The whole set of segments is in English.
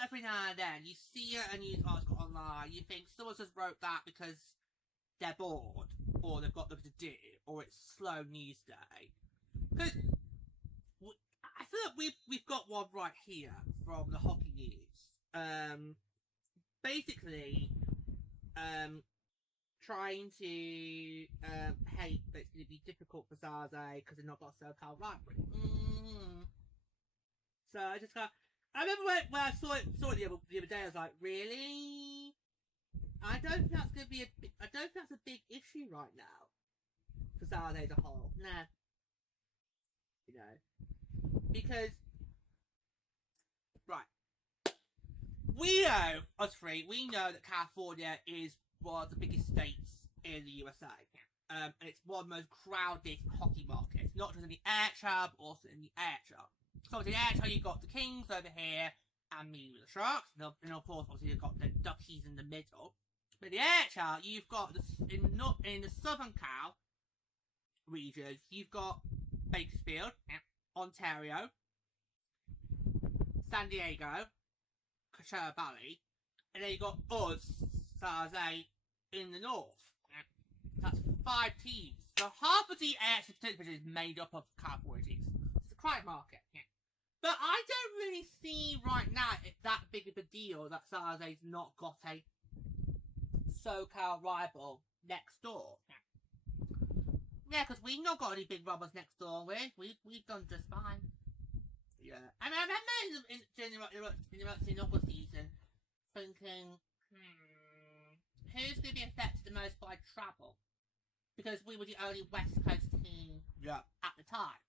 Every now and then you see a news article online, you think someone just wrote that because they're bored, or they've got nothing to do, or it's slow news day. Because I feel like we've got one right here from the hockey news. Basically, trying to hate that it's going to be difficult for San Jose because they've not got a SoCal rivalry. So I just got. I remember when I saw it the other day. I was like, really? I don't think that's going to be I don't think that's a big issue right now for San Jose as a whole. Nah. You know, because right, we know us three. We know that California is one of the biggest states in the USA, and it's one of the most crowded hockey markets. Not just in the NHL, but also in the AHL. So in the NHL, you've got the Kings over here, and me with the Sharks, and of course, obviously you've got the Duckies in the middle. But the AHL, you've got in the Southern Cal regions, you've got Bakersfield, Ontario, San Diego, Coachella Valley, and then you've got us, San Jose, in the north. That's 5 teams. So half of the AHL is made up of California teams. It's a crowded market. But I don't really see right now it's that big of a deal that San Jose's not got a SoCal rival next door. Yeah, because we've not got any big rivals next door. We've done just fine. Yeah, and I remember during the inaugural season thinking, who's going to be affected the most by travel? Because we were the only West Coast team at the time.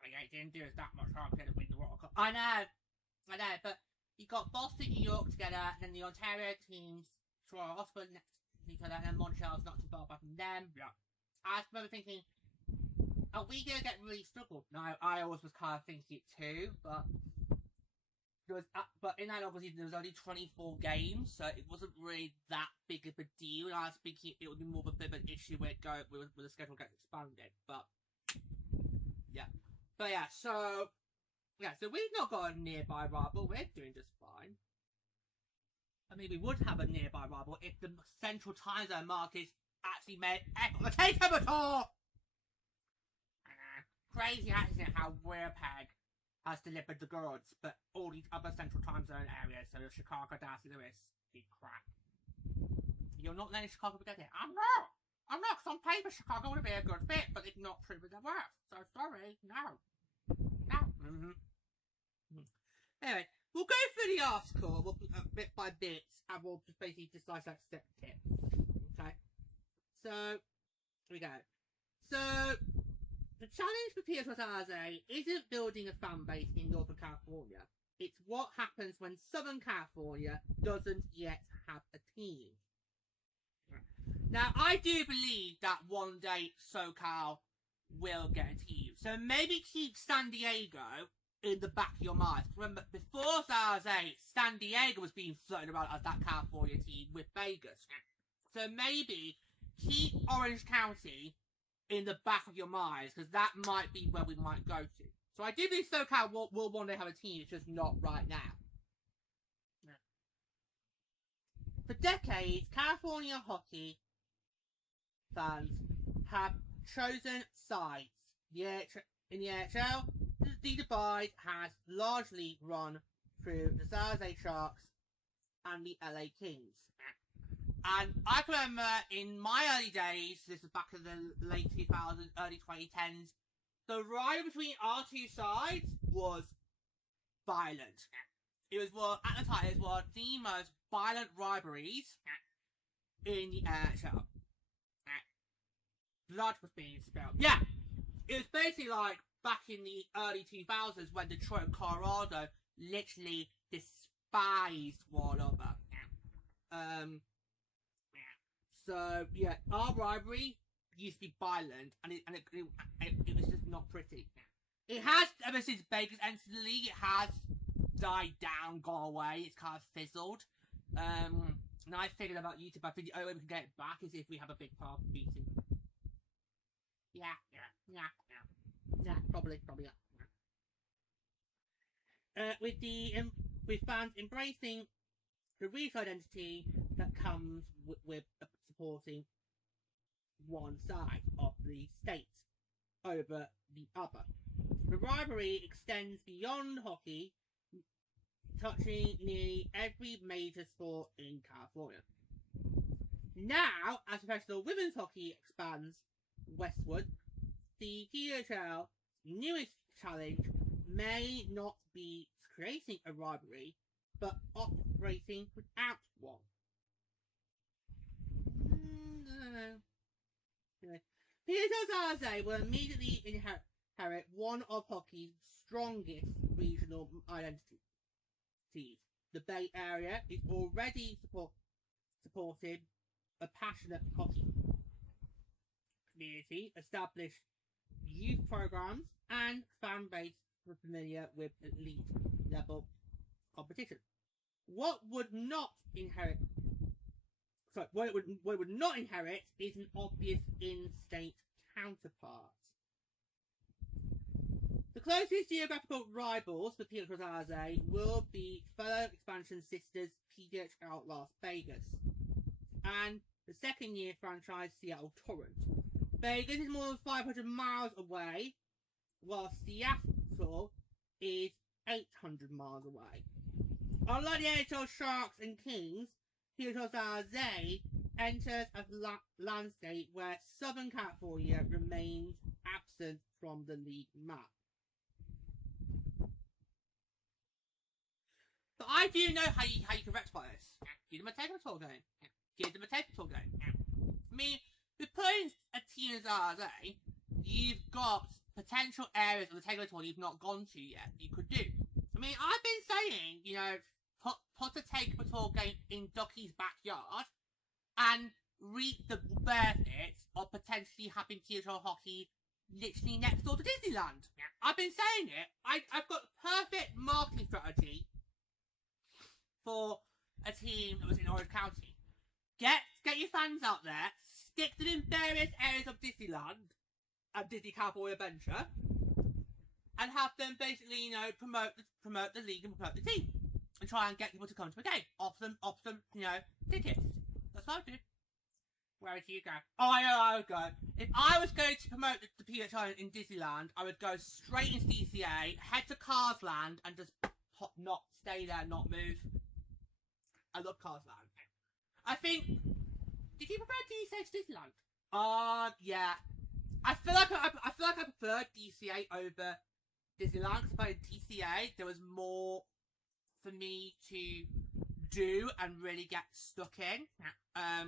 It didn't do us that much harm to win the World Cup. I know, but you got Boston, New York together, and then the Ontario teams, Toronto, Ottawa next to each other, and then Montreal's not too far back from them. Yeah. I remember thinking, are we going to get really struggled? Now, I always was kind of thinking it too, but in that obviously there was only 24 games, so it wasn't really that big of a deal. And I was thinking it would be more of a bit of an issue where the schedule gets expanded, but yeah. But so we've not got a nearby rival. We're doing just fine. I mean, we would have a nearby rival if the central time zone markets actually made effort to take them at all. Crazy accident how Winnipeg has delivered the goods, but all these other central time zone areas, so Chicago, Dallas, Lewis, is crap. You're not letting Chicago get there. I'm not, because on paper Chicago would be a good fit, but it's not proven their worth. So sorry, no. Anyway, we'll go through the article bit by bit, and we'll just basically dissect it. Okay. So here we go. So the challenge for PWHL San Jose isn't building a fan base in Northern California. It's what happens when Southern California doesn't yet have a team. Now, I do believe that one day SoCal will get a team. So maybe keep San Diego in the back of your mind. Remember, before San Jose, San Diego was being floated around as that California team with Vegas. So maybe keep Orange County in the back of your minds, because that might be where we might go to. So I do believe SoCal will one day have a team, it's just not right now. For decades, California hockey fans have chosen sides. In the NHL, the divide has largely run through the San Jose Sharks and the LA Kings. And I can remember in my early days, this was back in the late 2000s, early 2010s, the rivalry between our two sides was violent. It was at the time, it was one of the most violent rivalries in the NHL. Blood was being spilled. Yeah, it was basically like back in the early 2000s when Detroit and Colorado literally despised one another. So yeah, our rivalry used to be violent, and it was just not pretty. It has, ever since Baker's entered the league, it has died down, gone away. It's kind of fizzled. And I figured about YouTube, I think the only way we can get it back is if we have a big park meeting. Yeah, probably, yeah. With fans embracing the regional identity that comes with supporting one side of the state over the other. The rivalry extends beyond hockey, touching nearly every major sport in California. Now, as professional women's hockey expands westward, the PWHL's newest challenge may not be creating a rivalry, but operating without one. PWHL San Jose will immediately inherit one of hockey's strongest regional identities. The Bay Area is already supported a passionate hockey community, established youth programs, and fan base familiar with elite level competition. What it would not inherit is an obvious in-state counterpart. The closest geographical rivals for PWHL San Jose will be fellow expansion sisters PWHL Las Vegas and the second-year franchise Seattle Torrent. Vegas is more than 500 miles away, while Seattle is 800 miles away. Unlike the NHL Sharks and Kings, PWHL San Jose enters a landscape where Southern California remains absent from the league map. But I do know how you can rectify this. Give them a technical tour game. I mean, with putting a team in San Jose, you've got potential areas of the technical tour you've not gone to yet. You could do. I mean, I've been saying, put a technical tour game in Ducky's backyard and reap the benefits of potentially having PWHL hockey literally next door to Disneyland. I've been saying it. I've got a perfect marketing strategy for a team that was in Orange County. Get your fans out there, stick them in various areas of Disneyland and Disney California Adventure, and have them basically, promote the league and promote the team, and try and get people to come to a game. Offer them, tickets. That's what I would do. Where would you go? Oh, I know I would go. If I was going to promote the PWHL in Disneyland, I would go straight into DCA, head to Cars Land, and just not stay there, not move. I love Cars Land. I think. Did you prefer DCA to Disneyland? Yeah. I feel like I prefer DCA over Disneyland because by DCA there was more for me to do and really get stuck in. I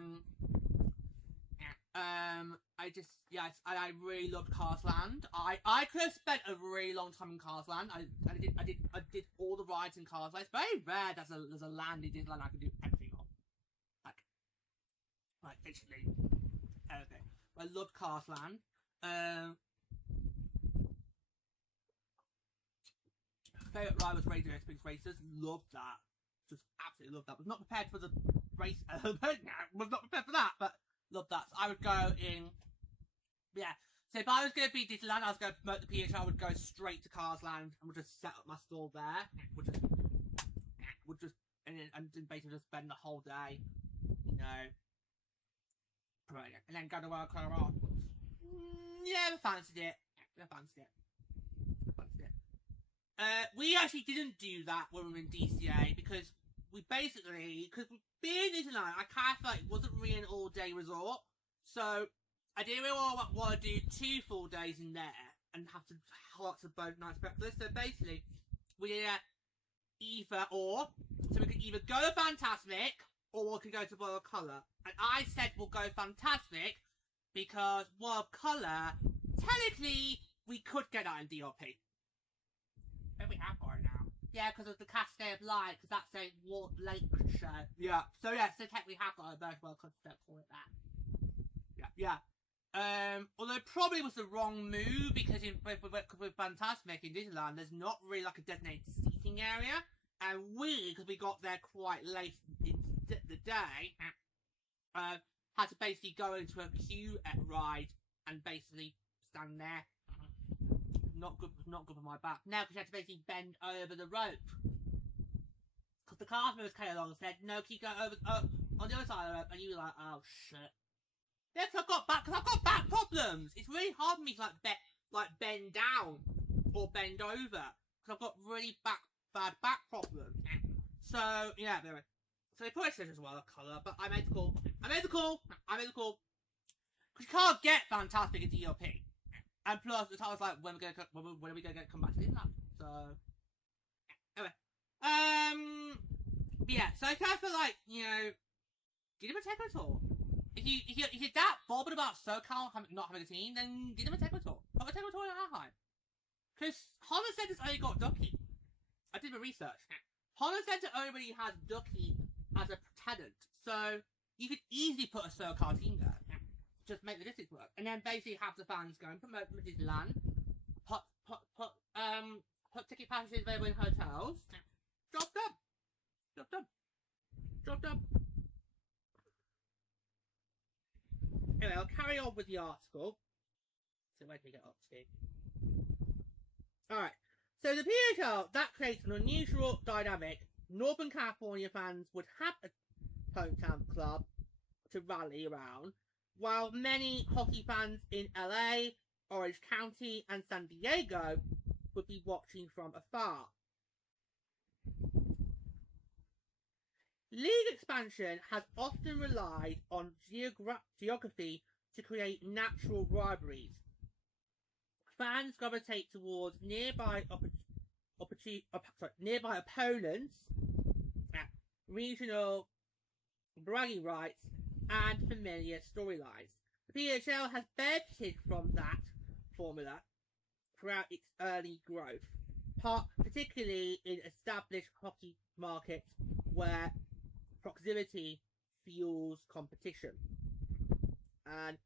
really loved Cars Land. I could have spent a really long time in Cars Land. I did all the rides in Cars Land. It's very rare there's a land in Disneyland I can do everything on. Like literally everything. I loved Cars Land. Favorite ride was Radio X Racers. Loved that. Just absolutely loved that. Was not prepared for the race element. Was not prepared for that, but loved that. So I would go in. Yeah. So if I was going to be Disneyland, I was going to promote the PWHL. I would go straight to Cars Land and would just set up my stall there. And basically just spend the whole day, promoting it, and then go to World Colorado. Yeah, I fancied it. We actually didn't do that when we were in DCA because being in Disneyland, I kind of felt it wasn't really an all-day resort. So I didn't really want to do 2 full days in there and have to lots of both nights breakfast. So basically, we did either or. So we could either go to Fantasmic or we could go to World Colour. And I said we'll go Fantasmic because World Colour, technically, we could get that in DRP. But we have got it now. Yeah, because of the Cascade of Light, because that's a lake show. Yeah. So technically we have got a World Colour, don't call it that. Yeah. Although it probably was the wrong move because with Fantasmic in Disneyland, there's not really like a designated seating area, and we, because we got there quite late in the day, had to basically go into a queue at ride and basically stand there. Not good for my back. Now, because you had to basically bend over the rope. Because the cast members came along and said, no, keep going over on the other side of the rope, and you were like, oh shit. Yeah, because I've got back problems. It's really hard for me to bend down or bend over because I've got really bad back problems. So yeah, anyway. So they put a as well, a colour, but I made the call. Because you can't get Fantastic in DLP. And plus, the time was like, when are we gonna come back to Disneyland? So anyway, but yeah. So I kind of feel like, you know, give them a take a tour. If you're that bothered about SoCal not having a team, then give them a take a tour. Have a take a tour in Anaheim. Because Honda Center only got Ducky. I did my research. Honda Center already has Ducky as a tenant, so you could easily put a SoCal team there. Just make the distance work, and then basically have the fans go and promote Disneyland. Put ticket packages available in hotels. Job done. Anyway, I'll carry on with the article. So where did we get up to? Alright. So the PHL, that creates an unusual dynamic. Northern California fans would have a hometown club to rally around, while many hockey fans in LA, Orange County, and San Diego would be watching from afar. League expansion has often relied on geography to create natural rivalries. Fans gravitate towards nearby opponents, regional bragging rights, and familiar storylines. The PHL has benefited from that formula throughout its early growth, particularly in established hockey markets where proximity fuels competition. And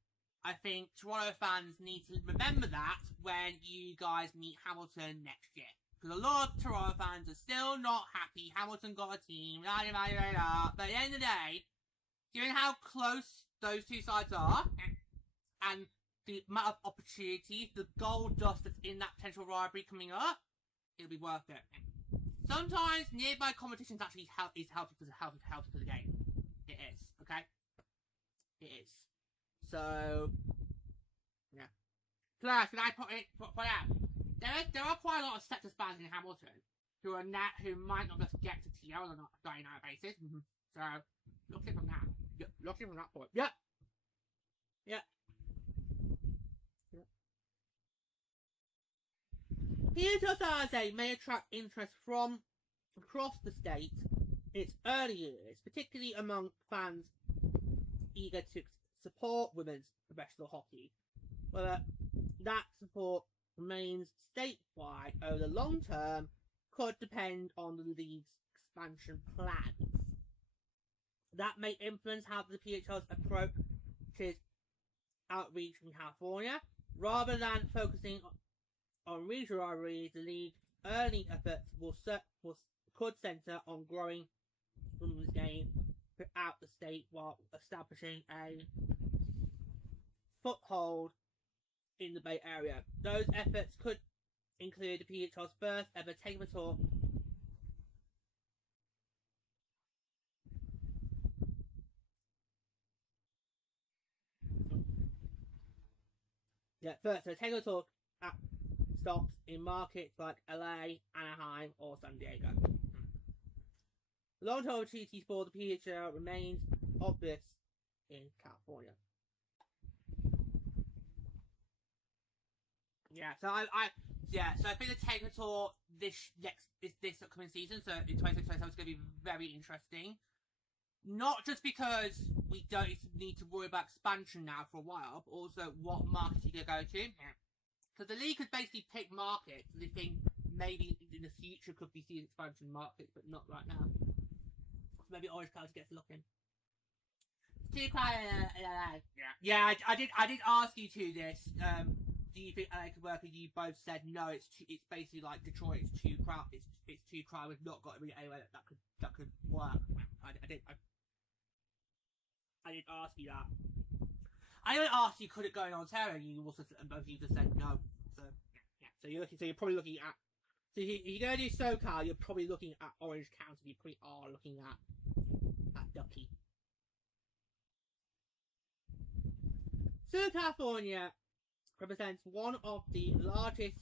I think Toronto fans need to remember that when you guys meet Hamilton next year. Because a lot of Toronto fans are still not happy Hamilton got a team, but at the end of the day, given how close those two sides are, and the amount of opportunities, the gold dust that's in that potential rivalry coming up, it'll be worth it. Sometimes nearby competitions actually is helpful for the game. It is, okay? It is. So, yeah. Plus, can I point out, there are quite a lot of Sectors fans in Hamilton who might not just get to TL on a Friday night basis. So, look at it from that. Look at it from that point. Yeah. PWHL San Jose may attract interest from across the state in its early years, particularly among fans eager to support women's professional hockey. Whether that support remains statewide over the long term could depend on the league's expansion plans. That may influence how the PHL's approaches outreach in California. Rather than focusing on regional rivalries, the league's early efforts could centre on growing women's game throughout the state while establishing a foothold in the Bay Area. Those efforts could include the PHL's first ever takeover tour takeover tour at stops in markets like LA, Anaheim, or San Diego. Long-term opportunities for the PHL remains obvious in California. So I think the takeover tour this upcoming season, so in 2027, is going to be very interesting. Not just because we don't need to worry about expansion now for a while, but also what markets you're going to go to. Because the league could basically pick markets and they think maybe in the future could be seeing expansion markets, but not right now. So maybe Orange County gets a look in. Too crowded in LA. Yeah, I did ask you to this. Do you think LA could work? And you both said no. It's basically like Detroit. It's too crowded. It's too crowded. We've not got really anywhere that could work. I did ask you that. I even asked you could it go in Ontario. You also both of you just said no. So yeah. So you're probably looking at. So if you're gonna do SoCal, you're probably looking at Orange County. You probably are looking at Ducky. Southern California represents one of the largest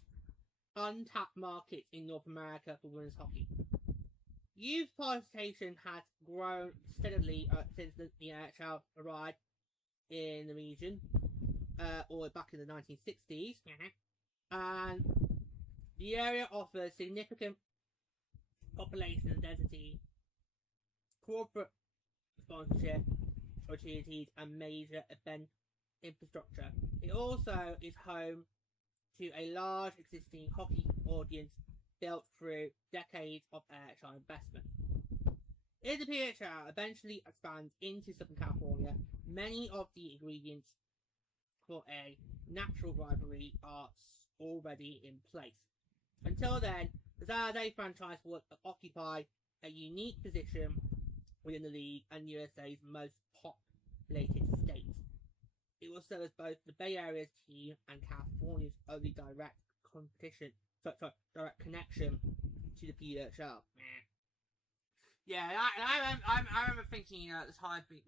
untapped markets in North America for women's hockey. Youth participation has grown steadily since the NHL arrived in the region, or back in the 1960s, and the area offers significant population density, corporate sponsorship opportunities, and major event infrastructure. It also is home to a large existing hockey audience built through decades of AHL investment. If the PHL eventually expands into Southern California, many of the ingredients for a natural rivalry are already in place. Until then, the San Jose franchise will occupy a unique position within the league and USA's most populated state. It will serve as both the Bay Area's team and California's only direct connection to the PWHL. Yeah, I remember thinking at the time, when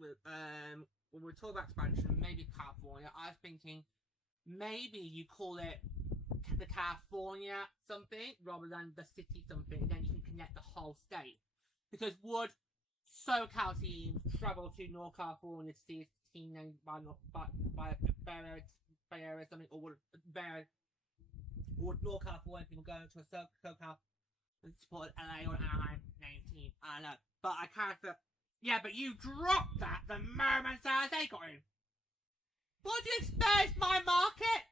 we were talking about expansion, maybe California, I was thinking maybe you call it the California something rather than the city something, and then you can connect the whole state. Because would SoCal teams travel to North California to see a team named by Bay Area something, or would North California people go to a SoCal and support an LA or Anaheim named team? I don't know, but I kind of feel, yeah, but you dropped that the moment San Jose got in. What do you expect? My market?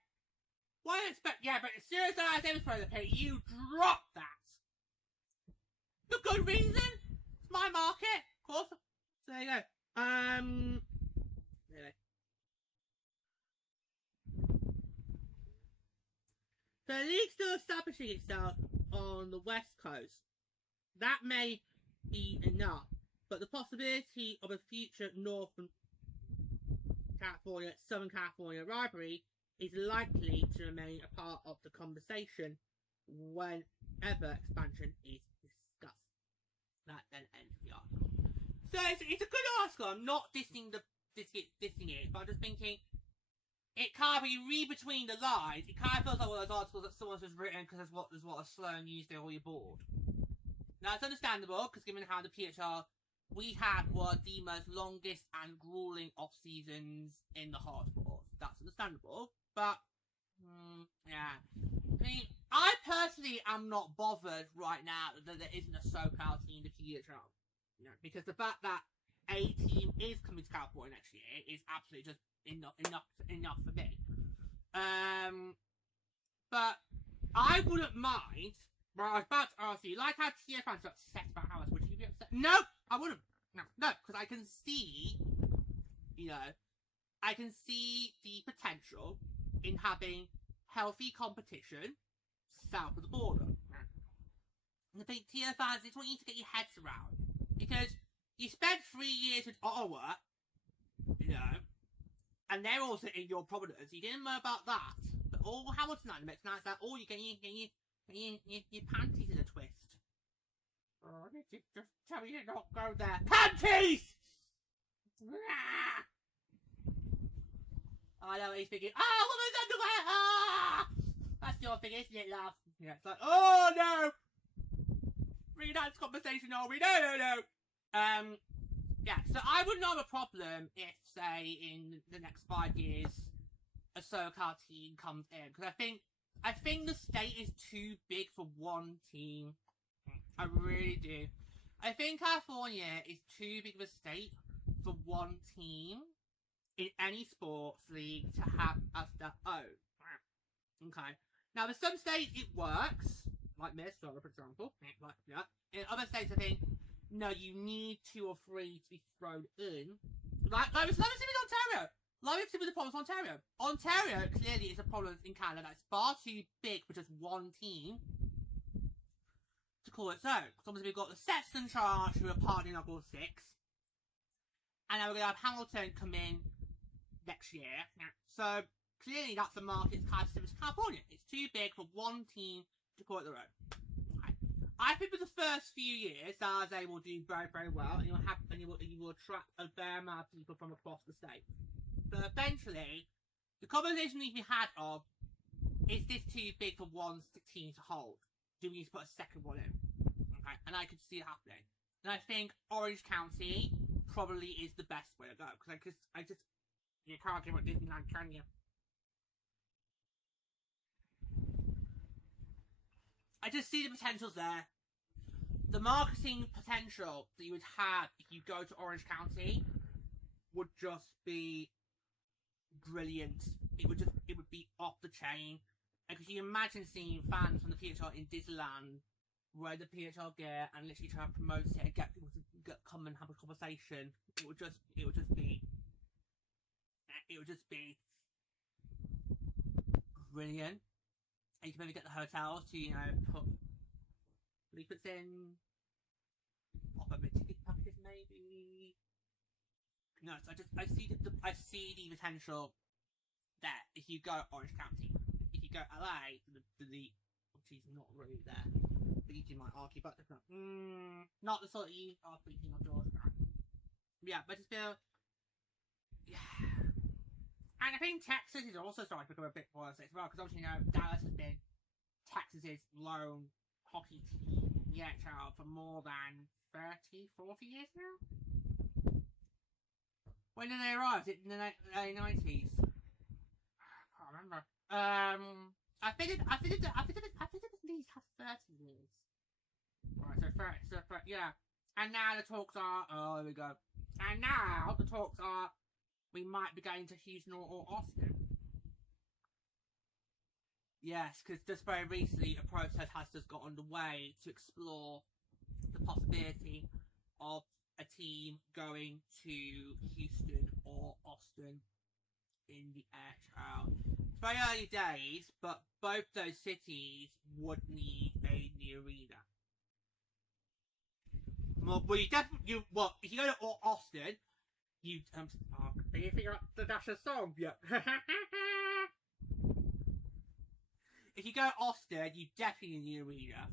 What do you expect? Yeah, but as soon as San Jose was thrown the pit, you dropped that. For good reason. It's my market, of course. So there you go. Anyway. So the league's still establishing itself on the West Coast. That may be enough, but the possibility of a future Northern California, Southern California rivalry is likely to remain a part of the conversation whenever expansion is discussed. That then ends the article. So it's a good article. I'm not dissing it, but I'm just thinking it can't be read between the lines. It kind of feels like one of those articles that someone's just written because there's what a slow news day or you're bored. Now it's understandable because given how the PHR we had one of the most longest and grueling off seasons in the hard sports. That's understandable, but yeah. I mean, I personally am not bothered right now that there isn't a SoCal team in the PHL. You know, because the fact that a team is coming to California next year is absolutely just enough for me. But I wouldn't mind. Well, I was about to ask you, like how TF fans are upset about ours, would you be upset? No, I wouldn't. No, because I can see, I can see the potential in having healthy competition south of the border. And I think TF fans, it's what you need to get your heads around. Because you spent 3 years with Ottawa, and they're also in your province. You didn't know about that. But Hamilton and the mix, now it's like, you're getting your panties in a twist. Oh, just tell me to not go there. Panties! I know what he's thinking. Woman's underwear! That's your thing, isn't it, love? Yeah, it's like, oh no! Bring that conversation over. No. Yeah, so I wouldn't have a problem if, say, in the next 5 years, a SoCal team comes in. Because I think the state is too big for one team. I really do. I think California is too big of a state for one team in any sports league to have as their own. Okay. Now, in some states it works, like Minnesota, for example. Like that. In other states, I think, no, you need 2 or 3 to be thrown in Like it's not with Ontario. Like we've seen with the problems with Ontario. Ontario clearly is a problem in Canada that's far too big for just one team to call its own. Because obviously we've got the Sets in charge who are partnering up all 6. And then we're going to have Hamilton come in next year. So clearly that's a market that's kind of similar to California. It's too big for one team to call it their own. I think for the first few years, San Jose will do very, very well, and you will attract a fair amount of people from across the state. But eventually, the conversation needs to be had of, is this too big for one team to hold? Do we need to put a second one in? Okay, and I could see it happening. And I think Orange County probably is the best way to go, because you can't give up Disneyland, can you? I just see the potentials there. The marketing potential that you would have if you go to Orange County would just be brilliant. It would be off the chain. And could you imagine seeing fans from the PHL in Disneyland wear the PHL gear and literally try to promote it and get people to come and have a conversation? It would just be brilliant. And you can maybe get the hotels to, put leaflets in, offer a ticket package maybe. No, so I see the potential there. If you go Orange County, if you go LA, which is not really there. BG might argue, but not the sort of you are thinking of George. Yeah, but just feel, yeah. And I think Texas is also starting to become a bit more as well, because obviously, Dallas has been Texas's lone hockey team in the NHL for more than 30, 40 years now. When did they arrive? Is it in the early 90s? I can't remember. I think it at least has 30 years. Right, so yeah. And now the talks are, there we go. And now the talks are, we might be going to Houston or Austin. Yes, because just very recently a process has just got underway to explore the possibility of a team going to Houston or Austin in the NHL. It's very early days, but both those cities would need a new arena. Well, if you go to Austin, you figure out the Dasher song, yeah. If you go Austin, you definitely need an arena.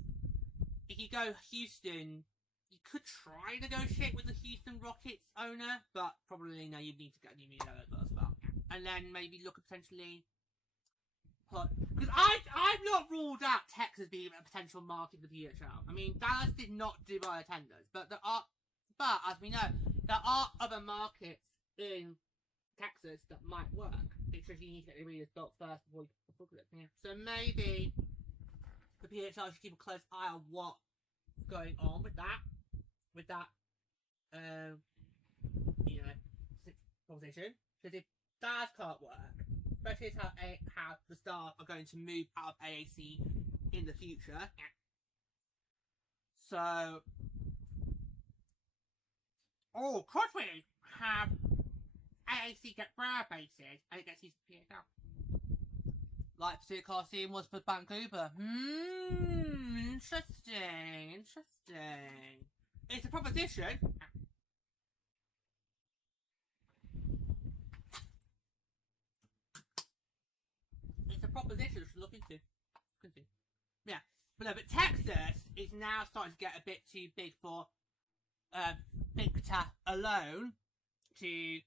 If you go Houston, you could try to negotiate with the Houston Rockets owner, but probably no, you need to get a new arena as well. And then maybe look at potentially because I've not ruled out Texas being a potential market for the PHL. I mean, Dallas did not do well attendance, but as we know, there are other markets in Texas that might work. It's just you need to get the arenas built first before you book it. Yeah. So maybe the PHL should keep a close eye on what's going on with that proposition. Because if that can't work, especially how the Stars are going to move out of AAC in the future. So, could we have AAC get rare bases and it gets used to PHL? Like the Coliseum was for Vancouver. Interesting. It's a proposition. It's a proposition we should look into. Yeah. But Texas is now starting to get a bit too big for Victor alone to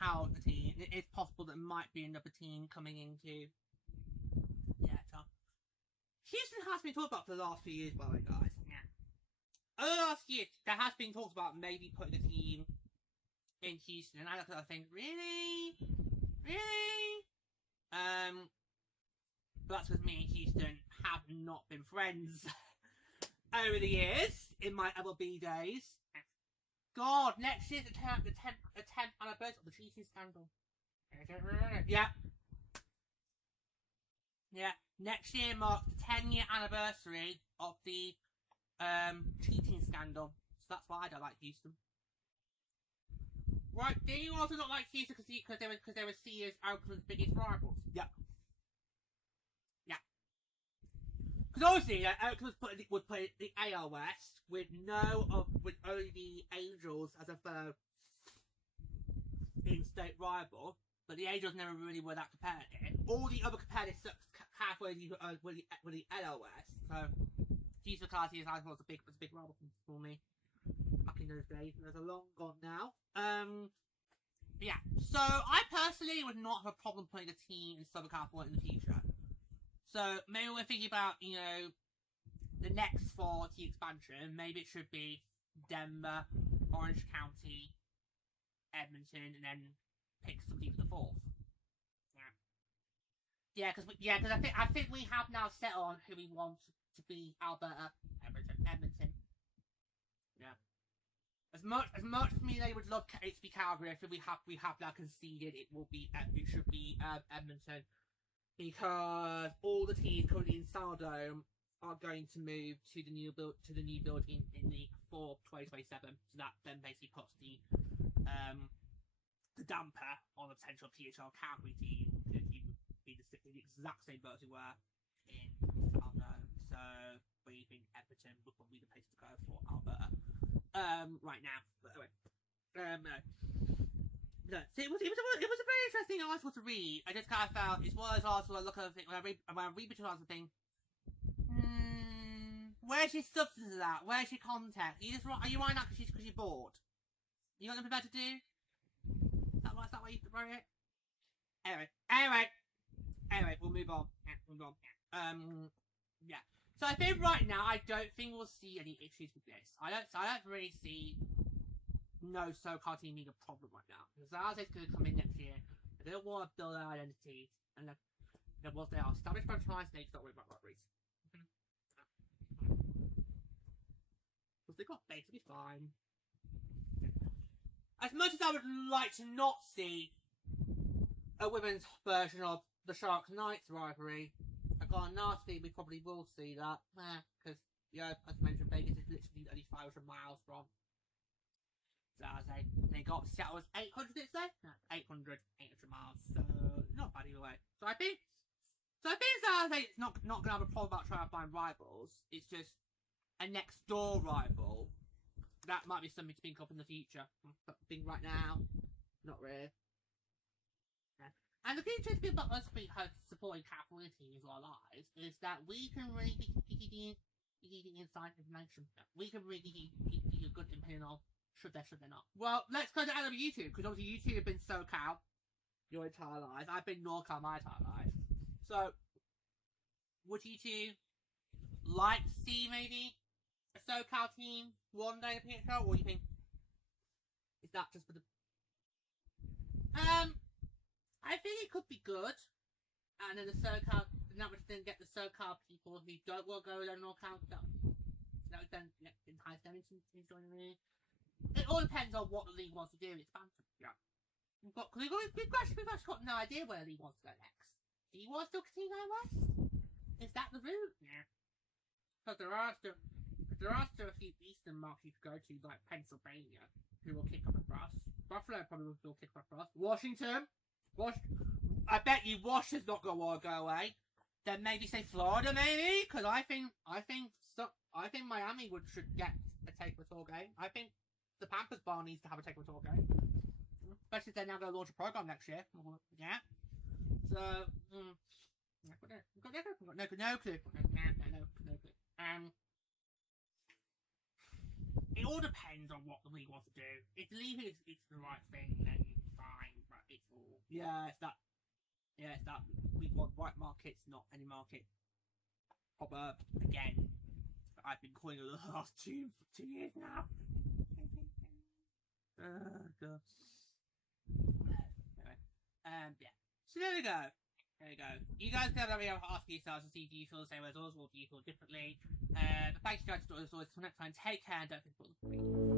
house the team. It is possible that there might be another team coming into Houston has been talked about for the last few years, by the way, guys. Yeah. Over the last year, there has been talks about maybe putting a team in Houston, and I look at it and think, really? But that's because me and Houston have not been friends over the years, in my MLB days. God, next year's the 10th anniversary of the cheating scandal. Yeah, next year marks the 10-year anniversary of the cheating scandal. So that's why I don't like Houston. Right, do you also not like Houston because they were seen as Oakland's biggest rivals? Yeah. Yeah. Because obviously, Oakland was put the AL West with only the Angels as a third in-state rival, but the Angels never really were that competitive. All the other competitors halfway were the AL West. So Houston Classy was a big rival for me back in those days. Those are long gone now. Yeah. So I personally would not have a problem putting a team in Southern California in the future. So maybe we're thinking about, you know, the next 4-team expansion. Maybe it should be Denver, Orange County, Edmonton, and then pick something for the fourth. Yeah, because I think we have now set on who we want to be Alberta, Edmonton. Yeah. As much as me they would love it to be Calgary, I think we have now conceded it should be Edmonton, because all the teams currently in Saddledome are going to move to the new building in the fall of 2027. So that then basically puts the damper on the potential PHL Calgary team, because you would be the exact same boat as we were in Saddledome. So we think Edmonton would probably be the place to go for Alberta. Right now, but anyway, no. So it was a very interesting article to read. I just kind of felt it's one of those articles I look at when I read between articles, I think, where's your substance of that? Where's your content? Are you writing that because you're bored? You got nothing better to do? Is that why you wrote it? Anyway, we'll move on. Yeah. So I think right now, I don't think we'll see any issues with this. I don't really see no SoCal team being a problem right now. Because San Jose's going to come in next year. They don't want to build their identity. And then once they are established franchise, they start worrying about rivalries. Because they got basically fine. As much as I would like to not see a women's version of the Sharks Knights rivalry, I got a nasty, we probably will see that. Because, yeah, as I mentioned, Vegas is literally only 500 miles from San Jose. They got Seattle was 800, did it say? No, 800 miles. So, not bad either way. So I think San Jose is not going to have a problem about trying to find rivals. It's just a next door rival. That might be something to think of in the future. But I think right now, not really. Yeah. And the future thing about us supporting California teams all our lives is that we can really be getting inside information. We can really give you a good opinion of should they not. Well, let's go to YouTube, because obviously YouTube have been SoCal your entire life. I've been NorCal my entire life. So, would you two like to see maybe a SoCal team one day in the PHL, or do you think is that just for the? I think it could be good, and then the SoCal, that would then get the SoCal people who don't want to go to NorCal, that would then entice them into joining the league. It all depends on what the league wants to do in expansion. Yeah. We've actually got no idea where the league wants to go next. Do you want to still continue going west? Is that the route? Yeah. Because there are still a few eastern markets you could go to, like Pennsylvania, who will kick up across. Buffalo probably will kick up across. Washington. I bet you Washington's not going to want to go away. Then maybe say Florida, maybe, because I think Miami should get a Take-a-Tour game. I think the Panthers bar needs to have a Take-a-Tour game, especially if they're now going to launch a program next year. Yeah. So, we've got no clue. No clue. It all depends on what the league wants to do. If the league is the right thing, then fine. But it's all it's that we want right markets, not any market. Proper again. I've been calling it the last 2 years now. God. Anyway, yeah. So there we go. You guys can have a ask yourselves to see, do you feel the same as us, or do you feel differently? But thank you guys for always. Till next time, take care and don't forget to